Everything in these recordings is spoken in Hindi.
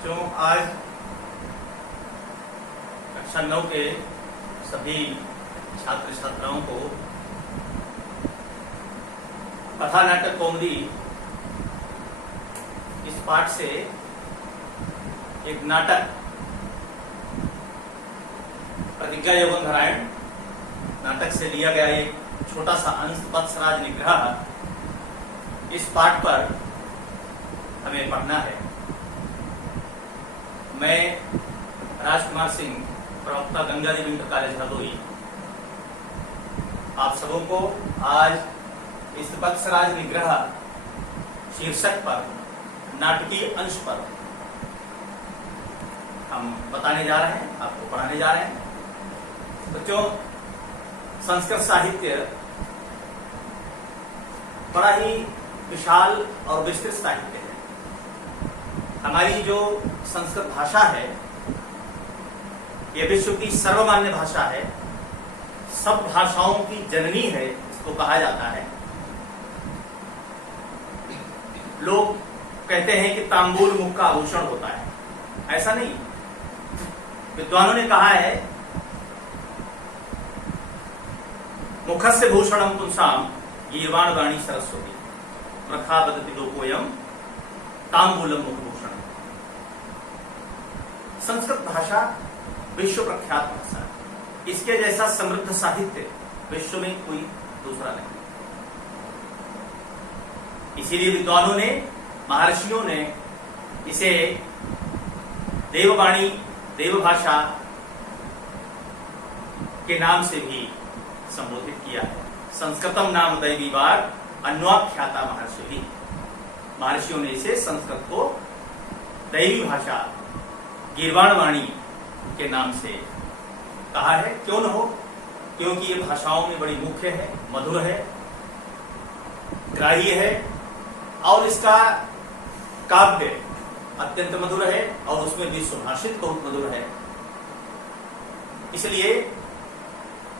बच्चों, आज कक्षा 9 के सभी छात्र छात्राओं को कथा नाटक कौमुदी इस पाठ से एक नाटक प्रतिज्ञा यौवन नारायण नाटक से लिया गया एक छोटा सा अंश वत्सराज निग्रह इस पाठ पर हमें पढ़ना है। मैं राजकुमार सिंह, प्रवक्ता गंगा देवी इंटर कॉलेज हरदोई, आप सबों को आज इस वत्सराज निग्रह शीर्षक पर नाटकीय अंश पर हम बताने जा रहे हैं, आपको पढ़ाने जा रहे हैं। बच्चों, संस्कृत साहित्य बड़ा ही विशाल और विस्तृत साहित्य है। हमारी जो संस्कृत भाषा है यह विश्व की सर्वमान्य भाषा है, सब भाषाओं की जननी है, इसको कहा जाता है। लोग कहते हैं कि तांबूल मुख का आभूषण होता है, ऐसा नहीं। विद्वानों ने कहा है मुखस्य भूषणम पुंसाम गीर्वाण वाणी सरस्वती प्रथा बदति लोकोयम तांबूलम मुखभूषण। संस्कृत भाषा विश्व प्रख्यात भाषा है, इसके जैसा समृद्ध साहित्य विश्व में कोई दूसरा नहीं। इसीलिए विद्वानों ने, महर्षियों ने इसे देववाणी, देवभाषा के नाम से भी संबोधित किया है। संस्कृतम नाम दैवीवार अन्वाख्याता महर्षि भी, महर्षियों ने इसे संस्कृत को दैवी भाषा, गीर्वाण वाणी के नाम से कहा है। क्यों न हो, क्योंकि ये भाषाओं में बड़ी मुख्य है, मधुर है, ग्राह्य है और इसका काव्य अत्यंत मधुर है और उसमें भी सुभाषित बहुत मधुर है। इसलिए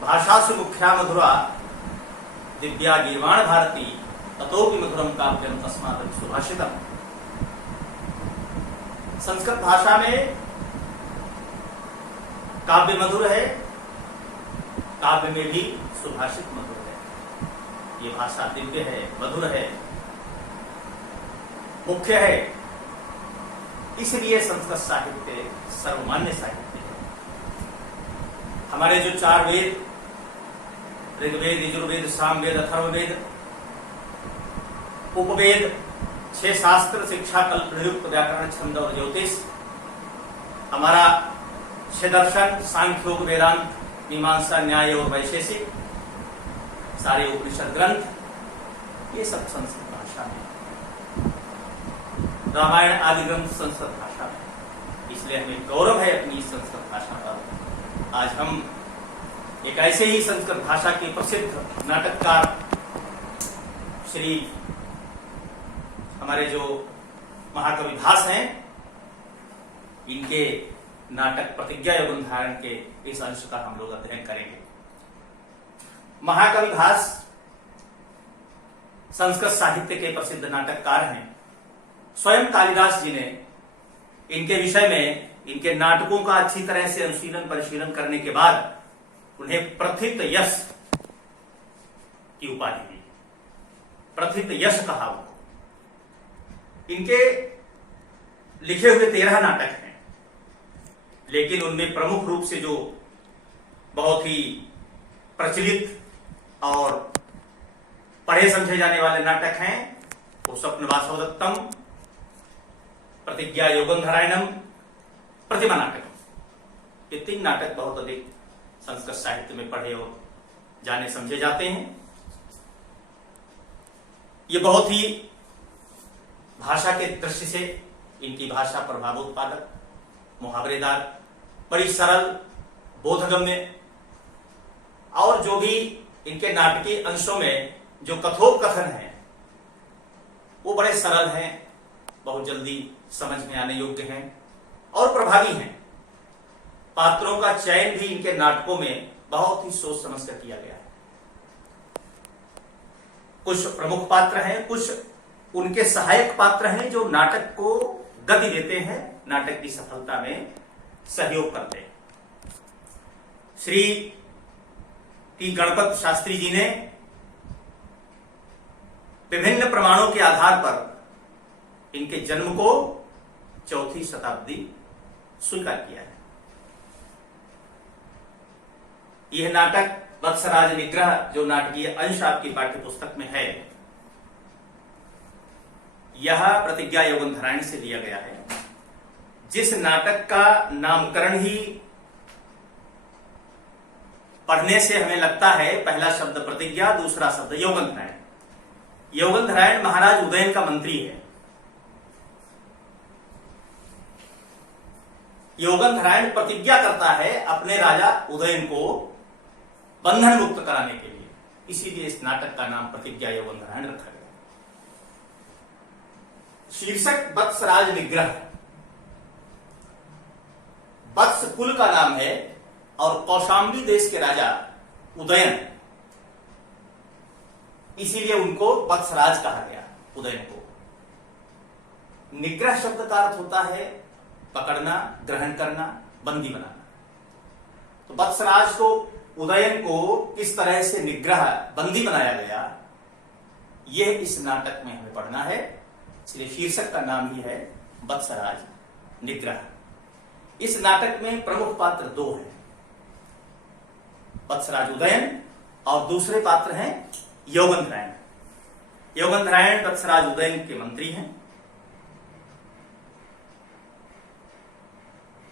भाषा से मुख्या मधुरा दिव्या गीर्वाण भारती ततोपि मधुरम काव्यम तस्मात् सुभाषितम। संस्कृत भाषा में काव्य मधुर है, काव्य में भी सुभाषित मधुर है। ये भाषा दिव्य है, मधुर है, मुख्य है। इसलिए संस्कृत साहित्य सर्वमान्य साहित्य है। हमारे जो चार वेद, ऋग्वेद, यजुर्वेद, सामवेद, अथर्ववेद, उपवेद, 6 शास्त्र, शिक्षा, कल्प, निरुक्त, व्याकरण, छंद और ज्योतिष, हमारा 6 दर्शन, सांख्य, योग, वेदांत, मीमांसा, न्याय और वैशेषिक, सारे उपनिषद ग्रंथ, ये सब संस्कृत भाषा में। रामायण आदि ग्रंथ संस्कृत भाषा में। इसलिए हमें गौरव है अपनी संस्कृत भाषा का। आज हम एक ऐसे ही संस्कृत भाषा के प्रसिद्ध नाटककार श्री हमारे जो महाकवि भास हैं, इनके नाटक प्रतिज्ञा यौवन धारण के इस अंश का हम लोग अध्ययन करेंगे। महाकवि भास संस्कृत साहित्य के प्रसिद्ध नाटककार हैं। स्वयं कालिदास जी ने इनके विषय में, इनके नाटकों का अच्छी तरह से अनुशीलन परिशीलन करने के बाद उन्हें प्रथित यश की उपाधि दी। प्रथित यश कहा उनको। इनके लिखे हुए 13 नाटक हैं, लेकिन उनमें प्रमुख रूप से जो बहुत ही प्रचलित और पढ़े समझे जाने वाले नाटक हैं वो स्वप्नवासवदत्तम, प्रतिज्ञा यौवन नारायणम, प्रतिमा नाटकम। ये 3 नाटक बहुत अधिक संस्कृत साहित्य में पढ़े और जाने समझे जाते हैं। ये बहुत ही भाषा के दृष्टि से इनकी भाषा प्रभावोत्पादक, मुहावरेदार, बड़ी सरल, बोधगम्य और जो भी इनके नाटकीय अंशों में जो कथोपकथन है वो बड़े सरल हैं, बहुत जल्दी समझ में आने योग्य हैं और प्रभावी हैं। पात्रों का चयन भी इनके नाटकों में बहुत ही सोच समझ कर किया गया है। कुछ प्रमुख पात्र हैं, कुछ उनके सहायक पात्र हैं जो नाटक को गति देते हैं, नाटक की सफलता में सहयोग करते हैं। श्री टी गणपत शास्त्री जी ने विभिन्न प्रमाणों के आधार पर इनके जन्म को चौथी शताब्दी स्वीकार किया है। यह नाटक वत्सराज निग्रह, जो नाटकीय अंश आपकी पाठ्य पुस्तक में है, यह प्रतिज्ञा योगंधरायण से लिया गया है, जिस नाटक का नामकरण ही पढ़ने से हमें लगता है पहला शब्द प्रतिज्ञा, दूसरा शब्द योगंधरायण। योगंधरायण महाराज उदयन का मंत्री है। योगंधरायण प्रतिज्ञा करता है अपने राजा उदयन को बंधन मुक्त कराने के लिए, इसीलिए इस नाटक का नाम प्रतिज्ञा योगंधरायण रखा गया। शीर्षक वत्सराज निग्रह। वत्स कुल का नाम है और कौशांबी देश के राजा उदयन, इसीलिए उनको वत्सराज कहा गया, उदयन को। निग्रह शब्द का अर्थ होता है पकड़ना, ग्रहण करना, बंदी बनाना। तो वत्सराज को, उदयन को किस तरह से निग्रह, बंदी बनाया गया, यह इस नाटक में हमें पढ़ना है। इसलिए शीर्षक का नाम ही है वत्सराज निग्रह। इस नाटक में प्रमुख पात्र दो हैं, वत्सराज उदयन और दूसरे पात्र हैं योगंधरायण। योगंधरायण वत्सराज उदयन के मंत्री हैं।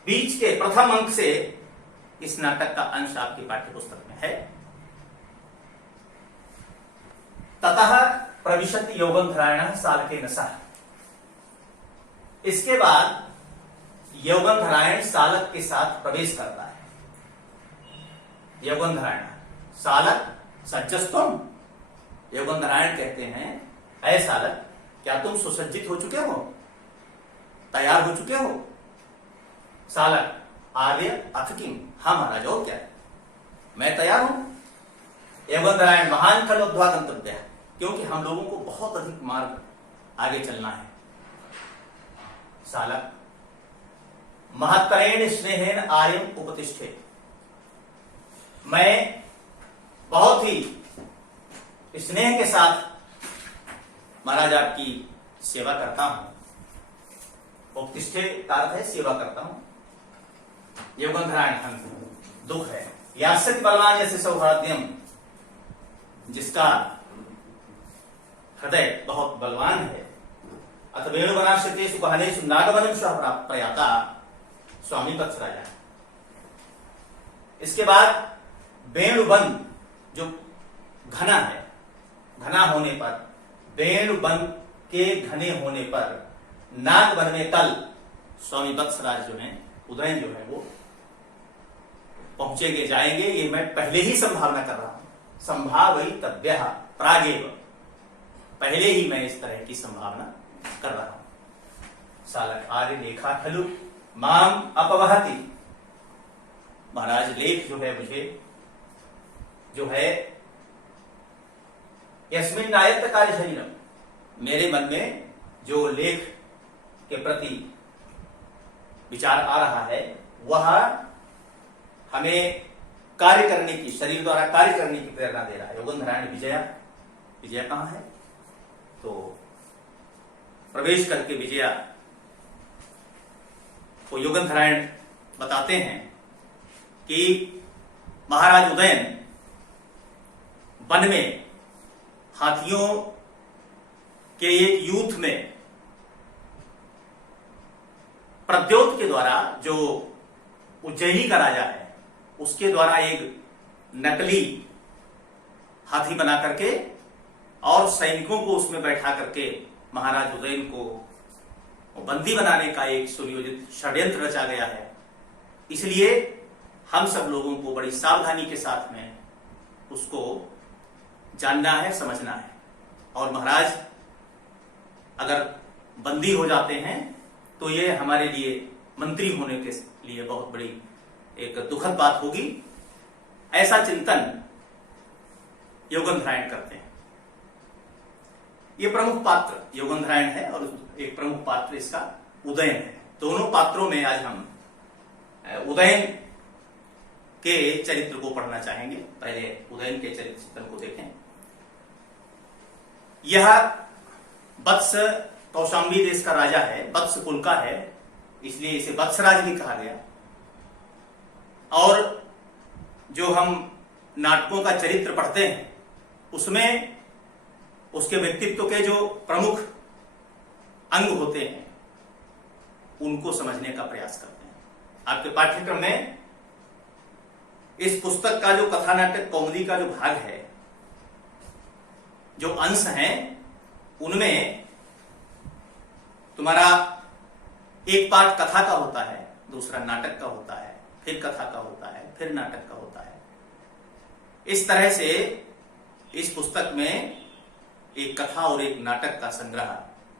बीच के प्रथम अंक से इस नाटक का अंश आपकी पाठ्य पुस्तक में है। ततः प्रविशति योगंधरायण सालके नसः। इसके बाद योगंधरायण सालक के साथ प्रवेश करता है। योगंधरायण, सालक सज्जस्तुम। योगंधरायण कहते हैं, ऐ सालक, क्या तुम सुसज्जित हो चुके हो, तैयार हो चुके हो? सालक, आर्य अथ किम। हाँ महाराज, और क्या, मैं तैयार हूं। योगंधरायण, महान खलोद्वा गंतव्य, क्योंकि हम लोगों को बहुत अधिक मार्ग आगे चलना है। सालक, महत्तरेण स्नेहेन आर्यम उपतिष्ठे। मैं बहुत ही स्नेह के साथ महाराज आपकी सेवा करता हूं। उपतिष्ठे का अर्थ है सेवा करता हूं। योगंधरायण, दुख है। यास्यति बलवान यस्य सौहार्द्यम, जिसका हृदय बहुत बलवान है। अथ वेणुवनाश्रितेषु गहनेषु नागवनं श्वः प्रयाता। स्वामी वत्सराज। इसके बाद वेणुवन, जो घना है, घना होने पर, वेणुवन के घने होने पर नागवन में कल स्वामी वत्सराज जो है, उदयन जो है, वो पहुंचेंगे, जाएंगे। ये मैं पहले ही संभावना कर रहा हूं। संभावितव्यः प्रागेव, पहले ही मैं इस तरह की संभावना कर रहा हूं। सालक, आर्य लेखा खलु माम अपवहति। महाराज, लेख जो है मुझे, जो है यस्मिन् नायत्तकारी शरीरम, मेरे मन में जो लेख के प्रति विचार आ रहा है, वह हमें कार्य करने की, शरीर द्वारा कार्य करने की प्रेरणा दे रहा है। योगंधरायण विजया, विजया कहां है? तो प्रवेश करके विजया को योगंधरायण बताते हैं कि महाराज उदयन वन में हाथियों के एक यूथ में प्रद्योत के द्वारा, जो उज्जैनी का राजा है, उसके द्वारा एक नकली हाथी बना करके और सैनिकों को उसमें बैठा करके महाराज उदयन को बंदी बनाने का एक सुनियोजित षड्यंत्र रचा गया है। इसलिए हम सब लोगों को बड़ी सावधानी के साथ में उसको जानना है, समझना है। और महाराज अगर बंदी हो जाते हैं तो ये हमारे लिए, मंत्री होने के लिए बहुत बड़ी एक दुखद बात होगी। ऐसा चिंतन योगंधरायण करते हैं। ये प्रमुख पात्र योगंधरायण है और एक प्रमुख पात्र इसका उदयन है। दोनों पात्रों में आज हम उदयन के चरित्र को पढ़ना चाहेंगे। पहले उदयन के चरित्र चित्रण को देखें। यह वत्स कौशाम्बी देश का राजा है, वत्स कुल का है, इसलिए इसे वत्सराज भी कहा गया। और जो हम नाटकों का चरित्र पढ़ते हैं उसमें उसके व्यक्तित्व के जो प्रमुख अंग होते हैं उनको समझने का प्रयास करते हैं। आपके पाठ्यक्रम में इस पुस्तक का जो कथा नाटक कौमुदी का जो भाग है, जो अंश हैं, उनमें तुम्हारा एक पार्ट कथा का होता है, दूसरा नाटक का होता है, फिर कथा का होता है, फिर नाटक का होता है। इस तरह से इस पुस्तक में एक कथा और एक नाटक का संग्रह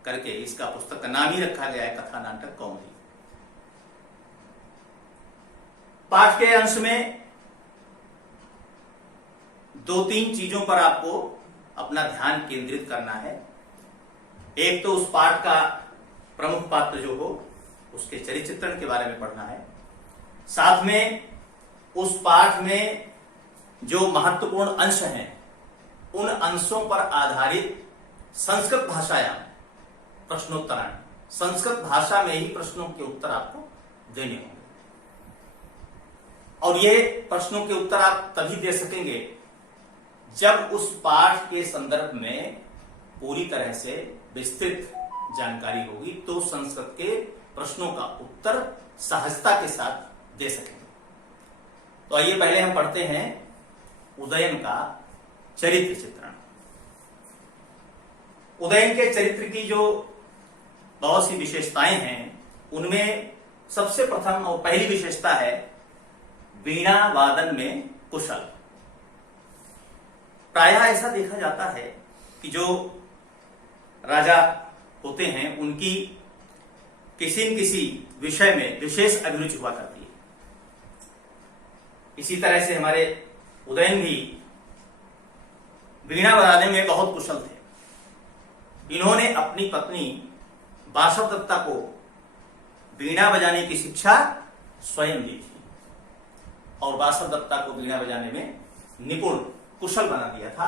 करके इसका पुस्तक का नाम ही रखा गया है कथा नाटक कौमुदी। पाठ के अंश में 2-3 चीजों पर आपको अपना ध्यान केंद्रित करना है। एक तो उस पाठ का प्रमुख पात्र जो हो उसके चरित्र चित्रण के बारे में पढ़ना है, साथ में उस पाठ में जो महत्वपूर्ण अंश हैं उन अंशों पर आधारित संस्कृत भाषायां प्रश्नोत्तरायण, संस्कृत भाषा में ही प्रश्नों के उत्तर आपको देने होंगे। और ये प्रश्नों के उत्तर आप तभी दे सकेंगे जब उस पाठ के संदर्भ में पूरी तरह से विस्तृत जानकारी होगी, तो संस्कृत के प्रश्नों का उत्तर सहजता के साथ दे सकेंगे। तो आइए पहले हम पढ़ते हैं उदयन का चरित्र चित्रण। उदयन के चरित्र की जो बहुत सी विशेषताएं हैं उनमें सबसे प्रथम और पहली विशेषता है वीणा वादन में कुशल। प्रायः ऐसा देखा जाता है कि जो राजा होते हैं उनकी किसी न किसी विषय में विशेष अभिरुचि हुआ करती है। इसी तरह से हमारे उदयन भी वीणा बजाने में बहुत कुशल थे। इन्होंने अपनी पत्नी बासव दत्ता को वीणा बजाने की शिक्षा स्वयं दी थी और बासव दत्ता को वीणा बजाने में निपुण कुशल बना दिया था।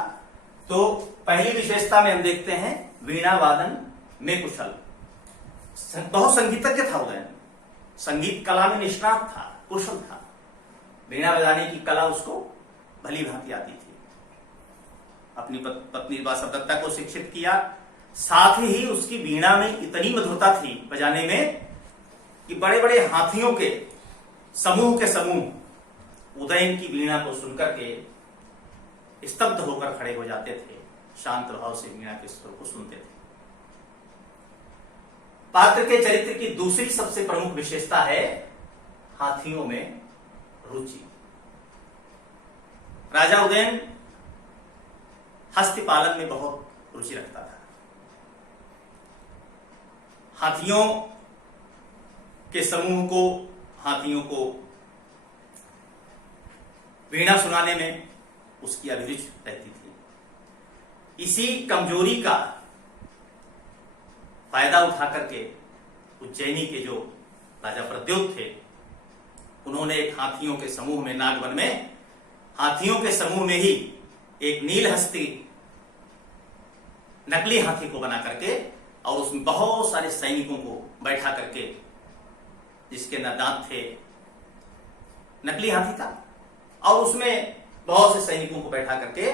तो पहली विशेषता में हम देखते हैं वीणा वादन में कुशल। बहुत संगीतज्ञ था उदयन, संगीत कला में निष्णात था, कुशल था। वीणा बजाने की कला उसको भली भांति आती थी। अपनी पत्नी बासव दत्ता को शिक्षित किया, साथ ही उसकी वीणा में इतनी मधुरता थी बजाने में कि बड़े बड़े हाथियों के समूह उदयन की वीणा को सुनकर के स्तब्ध होकर खड़े हो जाते थे, शांत भाव से वीणा के स्वर को सुनते थे। पात्र के चरित्र की दूसरी सबसे प्रमुख विशेषता है हाथियों में रुचि। राजा उदयन हस्ती पालन में बहुत रुचि रखता था। हाथियों के समूह को, हाथियों को वीणा सुनाने में उसकी अभिरुचि रहती थी। इसी कमजोरी का फायदा उठा करके उज्जैनी के जो राजा प्रद्योत थे उन्होंने एक हाथियों के समूह में, नागवन में हाथियों के समूह में ही एक नीलहस्ती नकली हाथी को बना करके और उसमें बहुत सारे सैनिकों को बैठा करके, जिसके न दांत थे, नकली हाथी था, और उसमें बहुत से सैनिकों को बैठा करके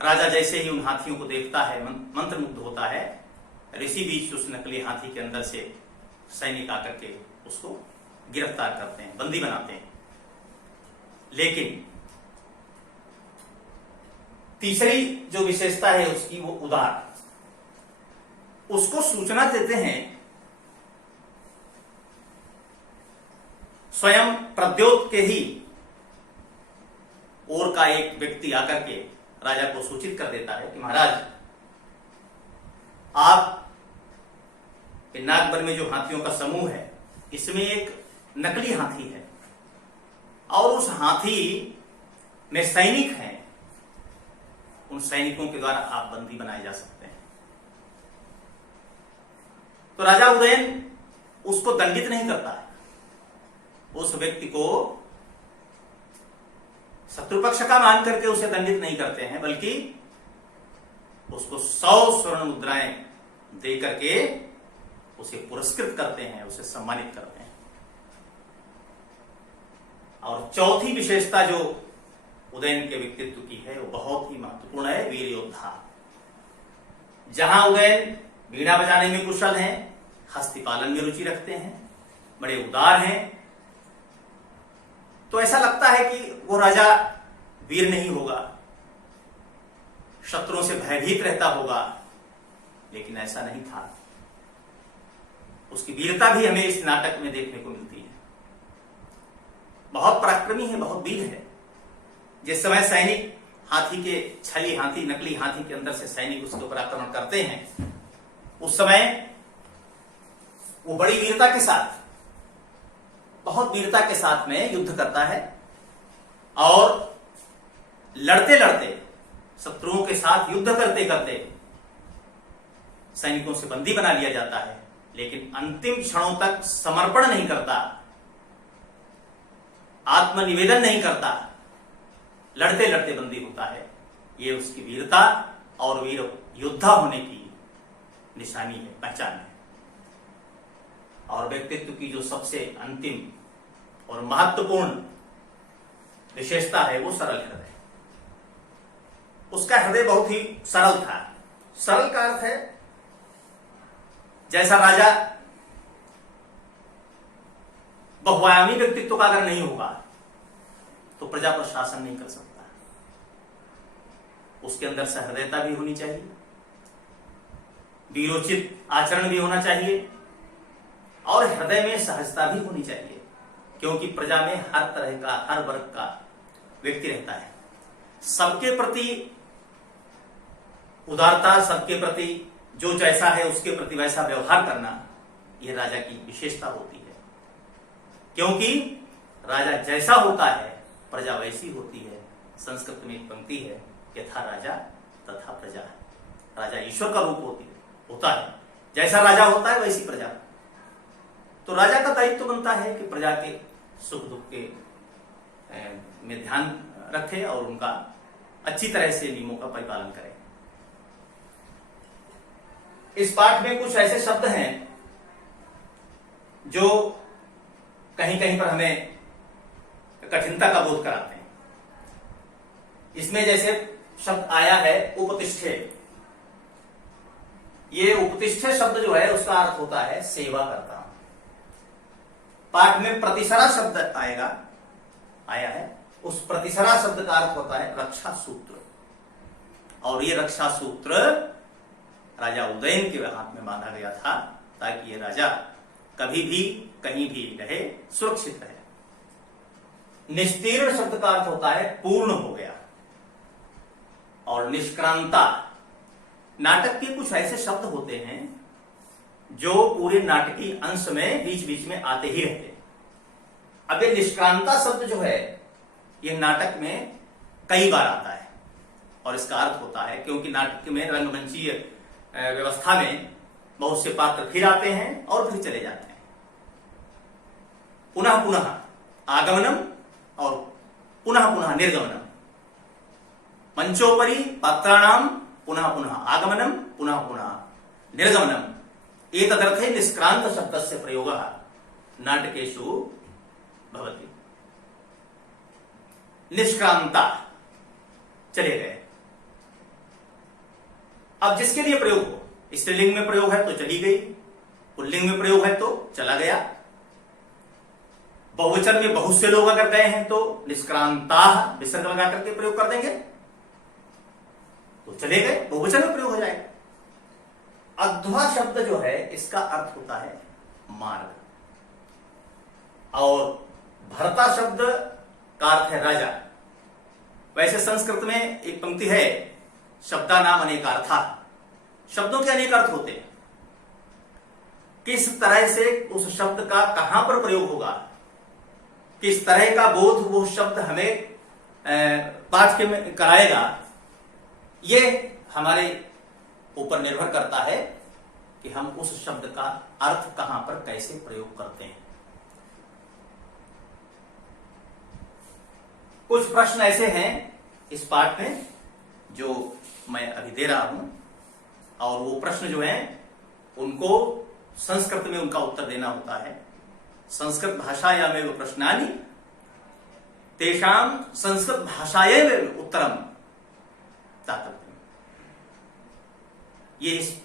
राजा जैसे ही उन हाथियों को देखता है मंत्रमुग्ध होता है। ऋषि बीच उस नकली हाथी के अंदर से सैनिक आकर के उसको गिरफ्तार करते हैं, बंदी बनाते हैं। लेकिन तीसरी जो विशेषता है उसकी, वो उदार, उसको सूचना देते हैं स्वयं प्रद्योत के ही ओर का एक व्यक्ति आकर के राजा को सूचित कर देता है कि महाराज, आप नागवन में जो हाथियों का समूह है इसमें एक नकली हाथी है और उस हाथी में सैनिक हैं, उन सैनिकों के द्वारा आप बंदी बनाए जा सकते हैं। तो राजा उदयन उसको दंडित नहीं करता है, उस व्यक्ति को शत्रु पक्ष का मान करके उसे दंडित नहीं करते हैं, बल्कि उसको 100 स्वर्ण मुद्राएं दे करके उसे पुरस्कृत करते हैं, उसे सम्मानित करते हैं। और चौथी विशेषता जो उदयन के व्यक्तित्व की है वो बहुत ही महत्वपूर्ण है, वीर योद्धा। जहां उदयन वीणा बजाने में कुशल हैं, हस्ती पालन में रुचि रखते हैं, बड़े उदार हैं, तो ऐसा लगता है कि वो राजा वीर नहीं होगा, शत्रुओं से भयभीत रहता होगा, लेकिन ऐसा नहीं था। उसकी वीरता भी हमें इस नाटक में देखने को मिलती है। बहुत पराक्रमी है, बहुत वीर है। जिस समय सैनिक हाथी के छली हाथी, नकली हाथी के अंदर से सैनिक उसके ऊपर आक्रमण करते हैं, उस समय वो बड़ी वीरता के साथ, बहुत वीरता के साथ में युद्ध करता है और लड़ते लड़ते, शत्रुओं के साथ युद्ध करते करते सैनिकों से बंदी बना लिया जाता है, लेकिन अंतिम क्षणों तक समर्पण नहीं करता, आत्मनिवेदन नहीं करता, लड़ते लड़ते बंदी होता है। ये उसकी वीरता और वीर योद्धा होने की निशानी है, पहचान है। और व्यक्तित्व की जो सबसे अंतिम और महत्वपूर्ण विशेषता है वो सरल हृदय। उसका हृदय बहुत ही सरल था। सरल का अर्थ है, जैसा राजा बहुआयामी व्यक्तित्व का अगर नहीं होगा तो प्रजा पर शासन नहीं कर सकता। उसके अंदर सहृदयता भी होनी चाहिए, वीरोचित आचरण भी होना चाहिए और हृदय में सहजता भी होनी चाहिए, क्योंकि प्रजा में हर तरह का, हर वर्ग का व्यक्ति रहता है। सबके प्रति उदारता, सबके प्रति जो जैसा है उसके प्रति वैसा व्यवहार करना, यह राजा की विशेषता होती है। क्योंकि राजा जैसा होता है प्रजा वैसी होती है। संस्कृत में एक पंक्ति है, यथा राजा तथा प्रजा। राजा ईश्वर का रूप होता है, जैसा राजा होता है वैसी प्रजा। तो राजा का दायित्व बनता है कि प्रजा के सुख दुख के में ध्यान रखे और उनका अच्छी तरह से नियमों का परिपालन करे। इस पाठ में कुछ ऐसे शब्द हैं जो कहीं कहीं पर हमें कठिनता का बोध कराते हैं। इसमें जैसे शब्द आया है उपतिष्ठे। ये उपतिष्ठे शब्द जो है उसका अर्थ होता है सेवा करता हूं। पाठ में प्रतिसरा शब्द आया है, उस प्रतिसरा शब्द का अर्थ होता है रक्षा सूत्र। और ये रक्षा सूत्र राजा उदयन के हाथ में बांधा गया था, ताकि ये राजा कभी भी कहीं भी रहे, सुरक्षित रहे। निस्तीर्ण शब्द का अर्थ होता है पूर्ण हो गया। और निष्क्रांता, नाटक के कुछ ऐसे शब्द होते हैं जो पूरे नाटकीय अंश में बीच बीच में आते ही रहते हैं। अब ये निष्क्रांता शब्द जो है ये नाटक में कई बार आता है और इसका अर्थ होता है, क्योंकि नाटक में रंगमंचीय व्यवस्था में बहुत से पात्र फिर आते हैं और फिर चले जाते हैं। पुनः पुनः आगमनम और पुनः पुनः निर्गमनम। मंचोपरि पात्राणाम पुनः पुनः आगमनम पुनः पुनः निर्गमनम। एतदर्थे निष्क्रांत शब्दस्य प्रयोगः नाटकेषु भवति। निष्क्रांता, चले गए। अब जिसके लिए प्रयोग हो, स्त्रीलिंग में प्रयोग है तो चली गई, पुल्लिंग में प्रयोग है तो चला गया, बहुवचन में बहुत से लोग अगर गए हैं तो निष्क्रांता विसर्ग लगा करके प्रयोग कर देंगे तो चले गए, बहुवचन में प्रयोग हो जाएगा। अध्वा शब्द जो है इसका अर्थ होता है मार्ग, और भरता शब्द का अर्थ है राजा। वैसे संस्कृत में एक पंक्ति है, शब्दा नाम अनेकार्था। शब्दों के अनेक अर्थ होते हैं। किस तरह से उस शब्द का कहां पर प्रयोग होगा, किस तरह का बोध वो शब्द हमें पाठ के में कराएगा, ये हमारे ऊपर निर्भर करता है कि हम उस शब्द का अर्थ कहां पर कैसे प्रयोग करते हैं। कुछ प्रश्न ऐसे हैं इस पाठ में जो मैं अभी दे रहा हूं, और वो प्रश्न जो हैं उनको संस्कृत में उनका उत्तर देना होता है। संस्कृत भाषायामेव प्रश्नानि तेषां संस्कृत भाषायैव उत्तरम दातव्यम्। ये इस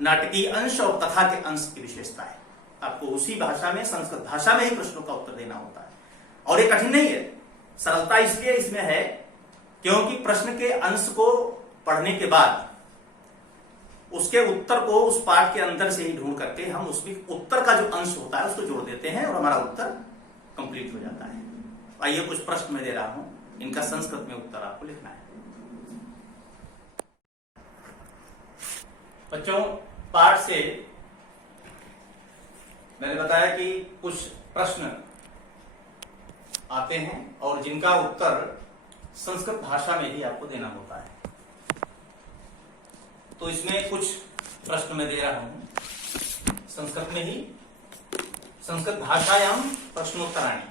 नाटकीय अंश और कथा के अंश की विशेषता है। आपको उसी भाषा में, संस्कृत भाषा में ही प्रश्नों का उत्तर देना होता है, और ये कठिन नहीं है। सरलता इसलिए इसमें है क्योंकि प्रश्न के अंश को पढ़ने के बाद उसके उत्तर को उस पाठ के अंदर से ही ढूंढ करके हम उसमें उत्तर का जो अंश होता है उसको जोड़ देते हैं और हमारा उत्तर कंप्लीट हो जाता है। आइए कुछ प्रश्न मैं दे रहा हूं, इनका संस्कृत में उत्तर आपको लिखना है। बच्चों, पाठ से मैंने बताया कि कुछ प्रश्न आते हैं और जिनका उत्तर संस्कृत भाषा में ही आपको देना होता है। तो इसमें कुछ प्रश्न मैं दे रहा हूं संस्कृत में ही। संस्कृत भाषायाम प्रश्नोत्तराणि।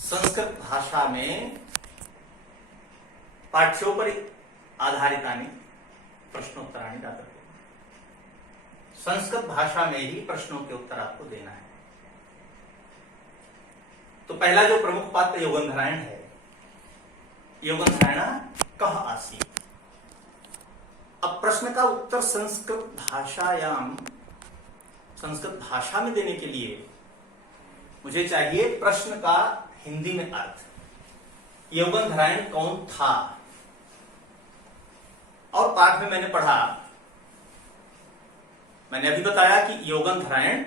संस्कृत भाषा में पाठ्योपरि आधारितानि प्रश्नोत्तराणि दातव्यम्। संस्कृत भाषा में ही प्रश्नों के उत्तर आपको देना है। तो पहला जो प्रमुख पात्र योगंधरायण है, योगंधरायण कह आसीत्। अब प्रश्न का उत्तर संस्कृत भाषायाम, संस्कृत भाषा में देने के लिए मुझे चाहिए प्रश्न का हिंदी में अर्थ। योगंधरायण कौन था? और पाठ में मैंने पढ़ा, मैंने अभी बताया कि योगंधरायण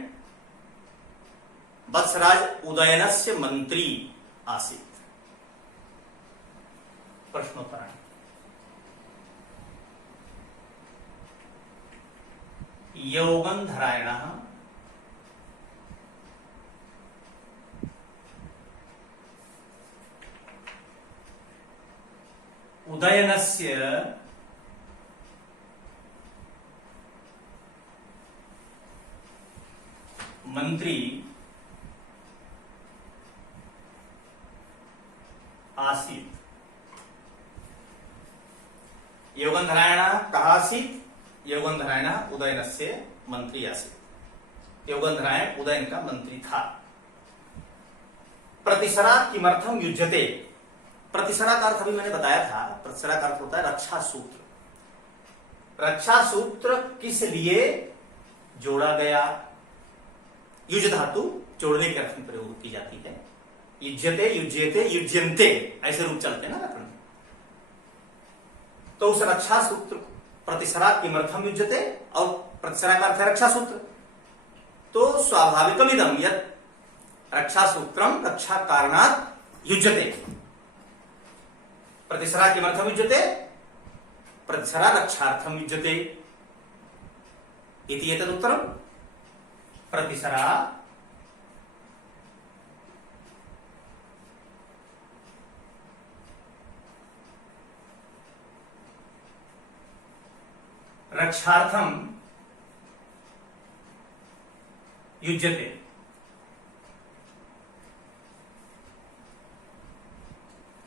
वत्सराज उदयनस्य मंत्री आसीत्। प्रश्नोत्तराणि। योगंधरायणः उदयनस्य मंत्री आसीत्। योगंधरायण कः आसीत्? योगंधरायण उदयनस्य मंत्री आसीत्। योगंधरायण उदयन का मंत्री था। प्रतिसरा किमर्थम युज्यते? प्रतिसरा का अर्थ अभी मैंने बताया था। प्रतिसरा का अर्थ होता है रक्षा सूत्र। रक्षा सूत्र किस लिए जोड़ा गया? युज धातु जोड़ने के अर्थ में प्रयोग की जाती है। युज्यते, युज्यते, युज्यन्ते, ऐसे रूप चलते हैं ना व्याकरण में। तो उस रक्षा सूत्र प्रतिसरा किमर्थम युज्यते, और प्रतिसरा का अर्थ है रक्षा सूत्र। तो स्वाभाविकमिदं यत् रक्षा सूत्रम रक्षा कारणात् युज्यते। प्रतिसरा किमर्थम युज्यते? प्रतिसरा रक्षार्थम युज्यते इति एतद् उत्तरम्। प्रतिसरा रक्षार्थम युज्यते।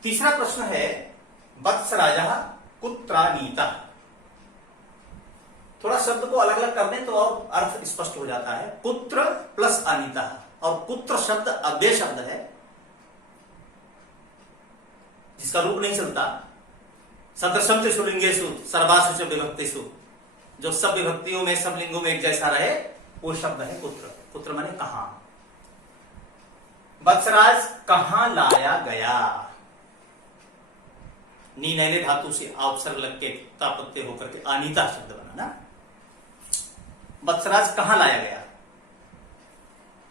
तीसरा प्रश्न है वत्सराजः कुत्रानीतः। थोड़ा शब्द को अलग अलग कर दें तो और अर्थ स्पष्ट हो जाता है। कुत्र प्लस अनीतः, और कुत्र शब्द अव्यय शब्द है जिसका रूप नहीं चलता। सदृशं लिंगेषु सर्वासु च विभक्तिषु, जो सब विभक्तियों में, सब लिंगों में एक जैसा रहे, वो शब्द है कुत्र। कुत्र माने कहां। वत्सराज कहां लाया गया? नी नैने धातु से उपसर्ग लग के तापत्य होकर के अनीता शब्द बना ना। वत्सराज कहां लाया गया?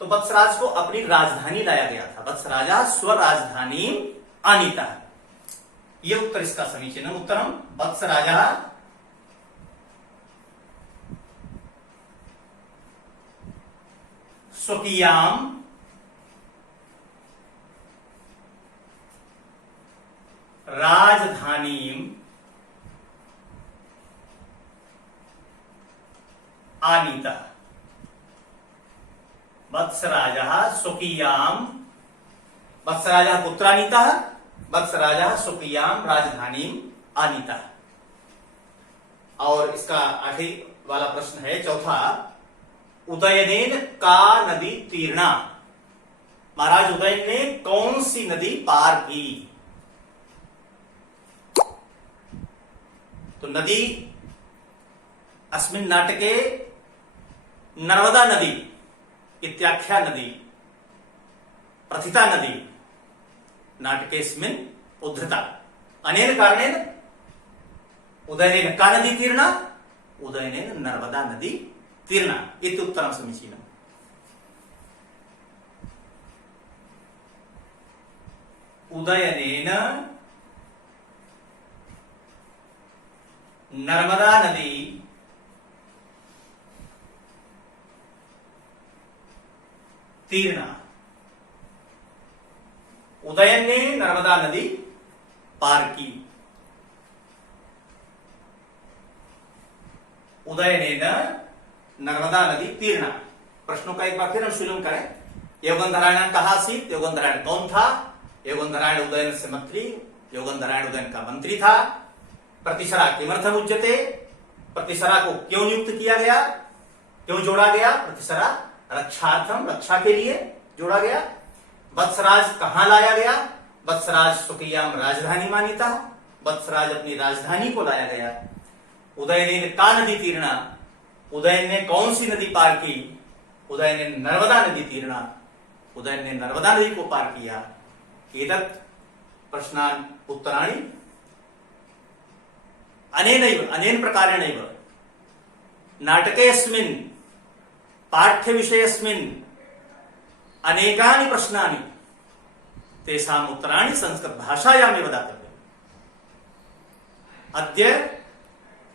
तो वत्सराज को अपनी राजधानी लाया गया था। वत्सराजा स्वराजधानी अनीता। ये उत्तर इसका समीचीनम उत्तरम। वत्सराजा स्वकीयाम राजधानी वत्सराजः स्वकीयाम, वत्सराजः कुत्रानीतः, वत्सराजः स्वकीयाम राजधानीम आनीतः। और इसका आखिरी वाला प्रश्न है चौथा, उदयनेन का नदी तीर्णा, महाराज उदयन ने कौन सी नदी पार की? तो नदी अस्मिन् नाटके नर्मदा नदी इत्याख्या नदी, प्रथिता नदी नाटकेस्मिन् उद्धृता। अनेन कारणेन उदयनेन का नदी तीर्णा, उदयनेन नर्मदा नदी तीर्णा इति उत्तरं समीचीनम्। उदयनेन नर्मदा नदी तीर्णा। उदयन ने नर्मदा नदी पार की। उदयनेन नर्मदा नदी तीर्णा। प्रश्नों का एक बार फिर अनुशीलन करें। योगंधरायण कहा आसीत्, योगंधरायण कौन था? योगंधरायण उदयन से मंत्री, योगंधरायण उदयन का मंत्री था। प्रतिशरा किमर्थम उच्यते, प्रतिशरा को क्यों नियुक्त किया गया, क्यों जोड़ा गया? प्रतिशरा रक्षार्थम, रक्षा के लिए जोड़ा गया। वत्सराज कहां लाया गया? वत्सराज स्वकीयाम राजधानी मानीता, वत्सराज अपनी राजधानी को लाया गया। उदयन ने का नदी तीर्णा, उदयन ने कौन सी नदी पार की? उदयन ने नर्मदा नदी तीर्णा, उदयन ने नर्मदा नदी को पार किया। एतत् प्रश्नान् उत्तराणि अनेन प्रकारेणैव नाटकेऽस्मिन् पाठ्यविषयेऽस्मिन् अनेकानि प्रश्नानि तेषाम् उत्तराणि संस्कृतभाषायामेव दातव्यम्। अद्य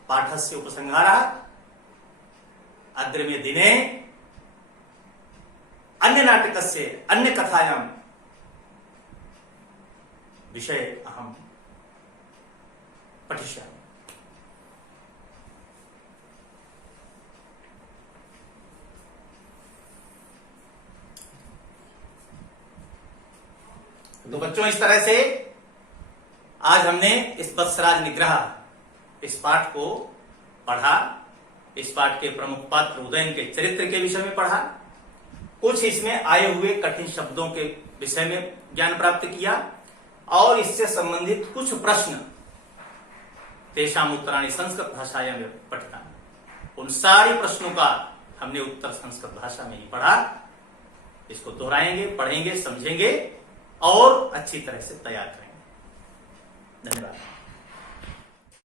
पाठस्य उपसंहारः। अग्रिमे दिने अन्य नाटकस्य अन्य कथायां विषये अहं पठिष्यामि। तो बच्चों, इस तरह से आज हमने इस वत्सराज निग्रह इस पाठ को पढ़ा। इस पाठ के प्रमुख पात्र उदयन के चरित्र के विषय में पढ़ा, कुछ इसमें आए हुए कठिन शब्दों के विषय में ज्ञान प्राप्त किया और इससे संबंधित कुछ प्रश्न तेषाम् उत्तराणि संस्कृत भाषायां पठिता। उन सारे प्रश्नों का हमने उत्तर संस्कृत भाषा में ही पढ़ा। इसको दोहराएंगे, पढ़ेंगे, समझेंगे और अच्छी तरह से तैयार करेंगे। धन्यवाद।